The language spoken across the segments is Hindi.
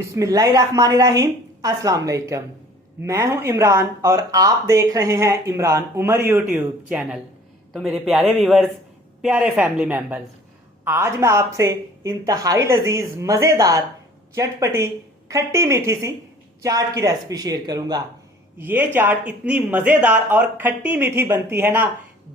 बिस्मिल्लाहिर्रहमानिर्रहीम। अस्सलाम वालेकुम। मैं हूं इमरान और आप देख रहे हैं इमरान उमर यूट्यूब चैनल। तो मेरे प्यारे व्यूवर्स, प्यारे फैमिली मेंबर्स, आज मैं आपसे इंतहाई लजीज मज़ेदार चटपटी खट्टी मीठी सी चाट की रेसिपी शेयर करूंगा। ये चाट इतनी मज़ेदार और खट्टी मीठी बनती है ना,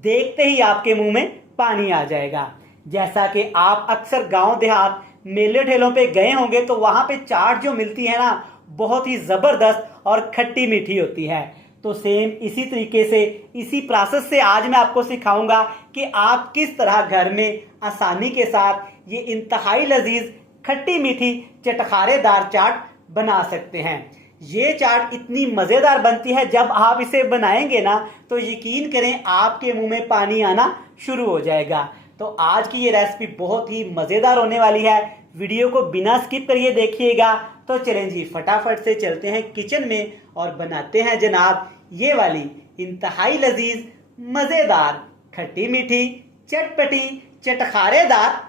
देखते ही आपके मुंह में पानी आ जाएगा। जैसा कि आप अक्सर गांव देहात मेले ठेलों पे गए होंगे तो वहां पे चाट जो मिलती है ना, बहुत ही जबरदस्त और खट्टी मीठी होती है। तो सेम इसी तरीके से, इसी प्रोसेस से आज मैं आपको सिखाऊंगा कि आप किस तरह घर में आसानी के साथ ये इंतहाई लजीज खट्टी मीठी चटखारेदार चाट बना सकते हैं। ये चाट इतनी मज़ेदार बनती है, जब आप इसे बनाएंगे ना तो यकीन करें आपके मुंह में पानी आना शुरू हो जाएगा। तो आज की ये रेसिपी बहुत ही मज़ेदार होने वाली है। वीडियो को बिना स्किप करिए देखिएगा। तो चलें जी, फटाफट से चलते हैं किचन में और बनाते हैं जनाब ये वाली इंतहाई लजीज मज़ेदार खट्टी मीठी चटपटी चटखारेदार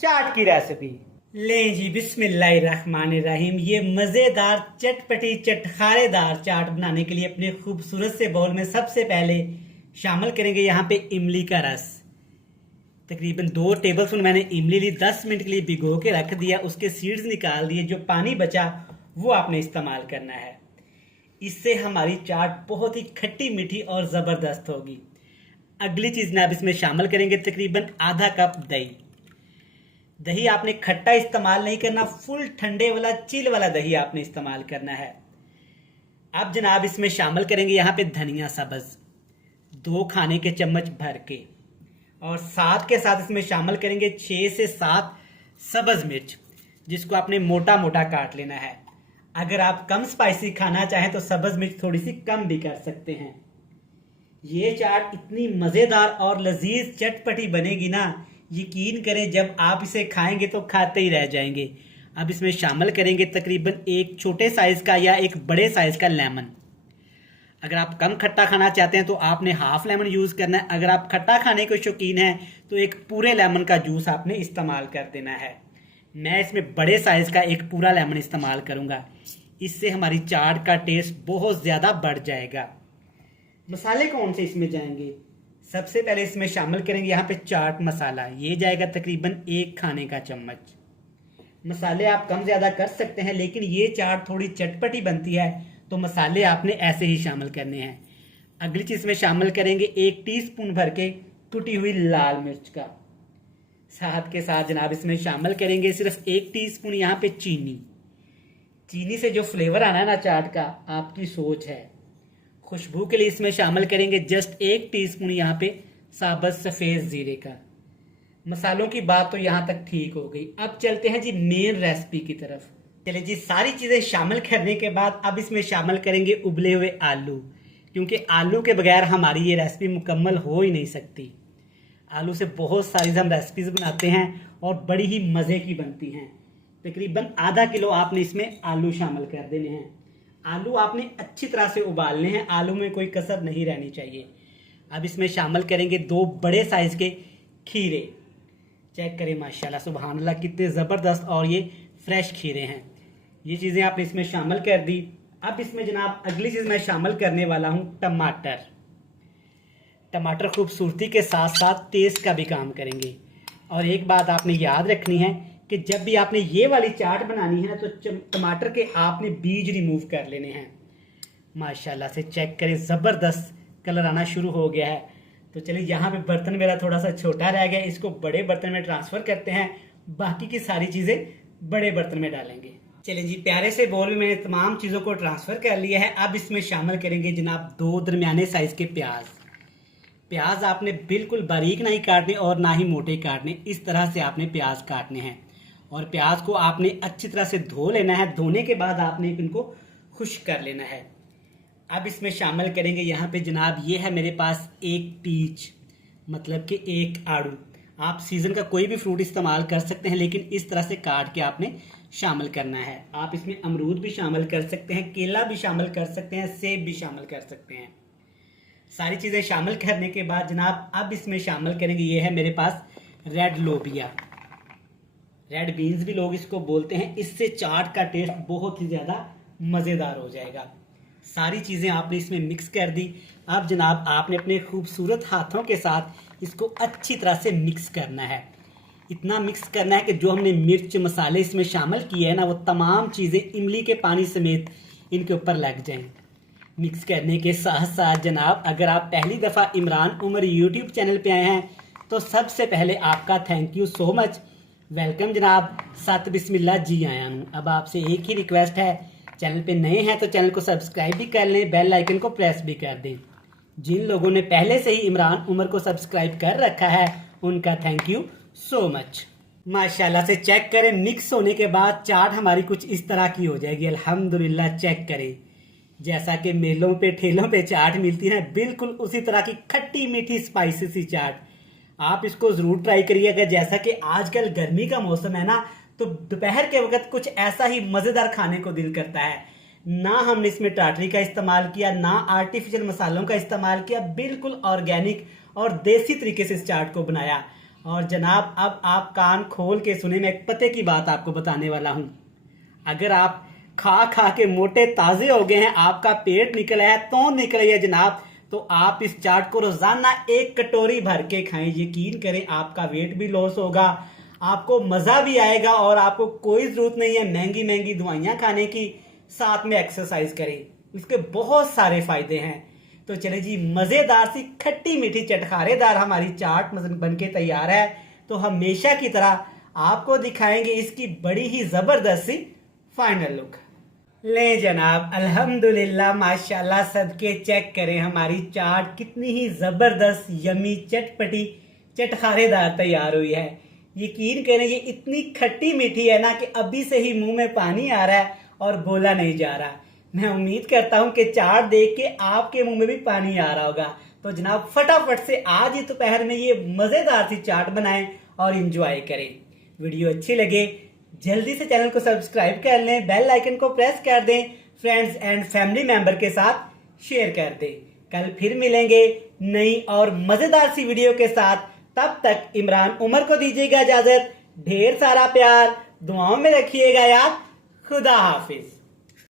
चाट की रेसिपी। लें जी, बिस्मिल्लाहिर्रहमानिर्रहीम। ये मज़ेदार चटपटी चटखारेदार चाट बनाने के लिए अपने खूबसूरत से बाउल में सबसे पहले शामिल करेंगे यहाँ पे इमली का रस। तकरीबन 2 टेबलस्पून मैंने इमली ली, 10 मिनट के लिए भिगो के रख दिया, उसके सीड्स निकाल दिए। जो पानी बचा वो आपने इस्तेमाल करना है। इससे हमारी चाट बहुत ही खट्टी मीठी और ज़बरदस्त होगी। अगली चीज़ ना आप इसमें शामिल करेंगे तकरीबन आधा कप दही। दही आपने खट्टा इस्तेमाल नहीं करना, फुल ठंडे वाला चिल वाला दही आपने इस्तेमाल करना है। अब जनाब इसमें शामिल करेंगे यहाँ पे धनिया सब्ज़ 2 खाने के चम्मच भर के, और साथ के साथ इसमें शामिल करेंगे 6 से 7 सब्ज़ मिर्च, जिसको आपने मोटा मोटा काट लेना है। अगर आप कम स्पाइसी खाना चाहें तो सब्ज़ मिर्च थोड़ी सी कम भी कर सकते हैं। ये चाट इतनी मज़ेदार और लजीज चटपटी बनेगी ना, यकीन करें जब आप इसे खाएंगे तो खाते ही रह जाएंगे। अब इसमें शामिल करेंगे तकरीबन एक छोटे साइज़ का या एक बड़े साइज़ का लेमन। अगर आप कम खट्टा खाना चाहते हैं तो आपने हाफ लेमन यूज़ करना है। अगर आप खट्टा खाने के शौकीन हैं तो एक पूरे लेमन का जूस आपने इस्तेमाल कर देना है। मैं इसमें बड़े साइज़ का एक पूरा लेमन इस्तेमाल करूंगा। इससे हमारी चाट का टेस्ट बहुत ज़्यादा बढ़ जाएगा। मसाले कौन से इसमें जाएंगे? सबसे पहले इसमें शामिल करेंगे यहाँ पे चाट मसाला। ये जाएगा तकरीबन 1 खाने का चम्मच। मसाले आप कम ज़्यादा कर सकते हैं, लेकिन ये चाट थोड़ी चटपटी बनती है तो मसाले आपने ऐसे ही शामिल करने हैं। अगली चीज़ में शामिल करेंगे 1 टीस्पून भर के कुटी हुई लाल मिर्च का। साथ के साथ जनाब इसमें शामिल करेंगे सिर्फ 1 टीस्पून यहाँ पे चीनी। चीनी से जो फ्लेवर आना है ना चाट का, आपकी सोच है। खुशबू के लिए इसमें शामिल करेंगे जस्ट 1 टीस्पून यहाँ पे साबुत सफ़ेद ज़ीरे का। मसालों की बात तो यहाँ तक ठीक हो गई। अब चलते हैं जी मेन रेसिपी की तरफ। चलिए जी, सारी चीज़ें शामिल करने के बाद अब इसमें शामिल करेंगे उबले हुए आलू, क्योंकि आलू के बगैर हमारी ये रेसिपी मुकम्मल हो ही नहीं सकती। आलू से बहुत सारी हम रेसिपीज़ बनाते हैं और बड़ी ही मज़े की बनती हैं। तकरीबन आधा किलो आपने इसमें आलू शामिल कर देने हैं। आलू आपने अच्छी तरह से उबालने हैं, आलू में कोई कसर नहीं रहनी चाहिए। अब इसमें शामिल करेंगे 2 बड़े साइज़ के खीरे। चेक करें माशाल्लाह सुभान अल्लाह, कितने ज़बरदस्त और ये फ्रेश खीरे हैं। ये चीज़ें आपने इसमें शामिल कर दी। अब इसमें जनाब अगली चीज़ मैं शामिल करने वाला हूँ टमाटर। टमाटर खूबसूरती के साथ साथ टेस्ट का भी काम करेंगे। और एक बात आपने याद रखनी है कि जब भी आपने ये वाली चाट बनानी है तो टमाटर के आपने बीज रिमूव कर लेने हैं। माशाल्लाह से चेक करें, ज़बरदस्त कलर आना शुरू हो गया है। तो चलिए, यहाँ पे बर्तन मेरा थोड़ा सा छोटा रह गया, इसको बड़े बर्तन में ट्रांसफ़र करते हैं। बाकी की सारी चीज़ें बड़े बर्तन में डालेंगे। चलिए जी, प्यारे से बाउल में मैंने तमाम चीज़ों को ट्रांसफ़र कर लिया है। अब इसमें शामिल करेंगे जनाब 2 दरमियाने साइज़ के प्याज। प्याज आपने बिल्कुल बारीक नहीं काटने और ना ही मोटे काटने, इस तरह से आपने प्याज काटने हैं। और प्याज को आपने अच्छी तरह से धो लेना है। धोने के बाद आपने इनको खुश्क कर लेना है। अब इसमें शामिल करेंगे यहाँ पे जनाब, ये है मेरे पास 1 पीच, मतलब कि 1 आड़ू। आप सीज़न का कोई भी फ्रूट इस्तेमाल कर सकते हैं, लेकिन इस तरह से काट के आपने शामिल करना है। आप इसमें अमरूद भी शामिल कर सकते हैं, केला भी शामिल कर सकते हैं, सेब भी शामिल कर सकते हैं। सारी चीज़ें शामिल करने के बाद जनाब अब इसमें शामिल करेंगे, ये है मेरे पास रेड लोबिया। रेड बीन्स भी लोग इसको बोलते हैं। इससे चाट का टेस्ट बहुत ही ज़्यादा मज़ेदार हो जाएगा। सारी चीज़ें आपने इसमें मिक्स कर दी। अब जनाब आपने अपने खूबसूरत हाथों के साथ इसको अच्छी तरह से मिक्स करना है। इतना मिक्स करना है कि जो हमने मिर्च मसाले इसमें शामिल किए हैं ना, वो तमाम चीज़ें इमली के पानी समेत इनके ऊपर लग जाएं। मिक्स करने के साथ साथ जनाब अगर आप पहली दफ़ा इमरान उमर यूट्यूब चैनल पे आए हैं तो सबसे पहले आपका thank you so much, welcome जनाब। सत बिस्मिल्लाह जी आया हूँ। अब आपसे एक ही रिक्वेस्ट है, चैनल पे नए हैं तो चैनल को सब्सक्राइब भी कर लें, बेल आइकन को प्रेस भी कर दें। जिन लोगों ने पहले से ही इमरान उमर को सब्सक्राइब कर रखा है उनका थैंक यू सो मच। माशाल्लाह से चेक करें, मिक्स होने के बाद चाट हमारी कुछ इस तरह की हो जाएगी। अल्हम्दुलिल्लाह। चेक करें, जैसा कि मेलों पे ठेलों पे चाट मिलती है, बिल्कुल उसी तरह की खट्टी मीठी स्पाइसी सी चाट। आप इसको ज़रूर ट्राई करिएगा। जैसा कि आजकल गर्मी का मौसम है ना, तो दोपहर के वक्त कुछ ऐसा ही मज़ेदार खाने को दिल करता है। ना हमने इसमें टाटरी का इस्तेमाल किया, ना आर्टिफिशियल मसालों का इस्तेमाल किया, बिल्कुल ऑर्गेनिक और देसी तरीके से इस चाट को बनाया। और जनाब अब आप कान खोल के सुने, मैं एक पते की बात आपको बताने वाला हूँ। अगर आप खा खा के मोटे ताज़े हो गए हैं, आपका पेट निकल आया, तौन निकल आया जनाब, तो आप इस चाट को रोजाना एक कटोरी भर के खाएं। यकीन करें आपका वेट भी लॉस होगा, आपको मज़ा भी आएगा और आपको कोई ज़रूरत नहीं है महंगी महंगी दवाइयाँ खाने की। साथ में एक्सरसाइज करें, इसके बहुत सारे फायदे हैं। तो चले जी, मज़ेदार सी खट्टी मीठी चटखारेदार हमारी चाट बन के तैयार है। तो हमेशा की तरह आपको दिखाएंगे इसकी बड़ी ही ज़बरदस्त सी फाइनल लुक। ले जनाब, अल्हम्दुलिल्लाह माशाल्लाह सदके चेक करें हमारी चाट कितनी ही ज़बरदस्त यमी चटपटी चटखारेदार तैयार हुई है। यकीन करें ये इतनी खट्टी मीठी है ना कि अभी से ही मुंह में पानी आ रहा है और बोला नहीं जा रहा। मैं उम्मीद करता हूं कि चाट देख के आपके मुंह में भी पानी आ रहा होगा। तो जनाब फटाफट से आज ही दोपहर में ये मज़ेदार सी चाट बनाएं और इंजॉय करें। वीडियो अच्छी लगे जल्दी से चैनल को सब्सक्राइब कर लें, बेल आइकन को प्रेस कर दें, फ्रेंड्स एंड फैमिली मेंबर के साथ शेयर कर दें। कल फिर मिलेंगे नई और मज़ेदार सी वीडियो के साथ। तब तक इमरान उमर को दीजिएगा इजाज़त। ढेर सारा प्यार, दुआओं में रखिएगा याद। खुदा हाफिज।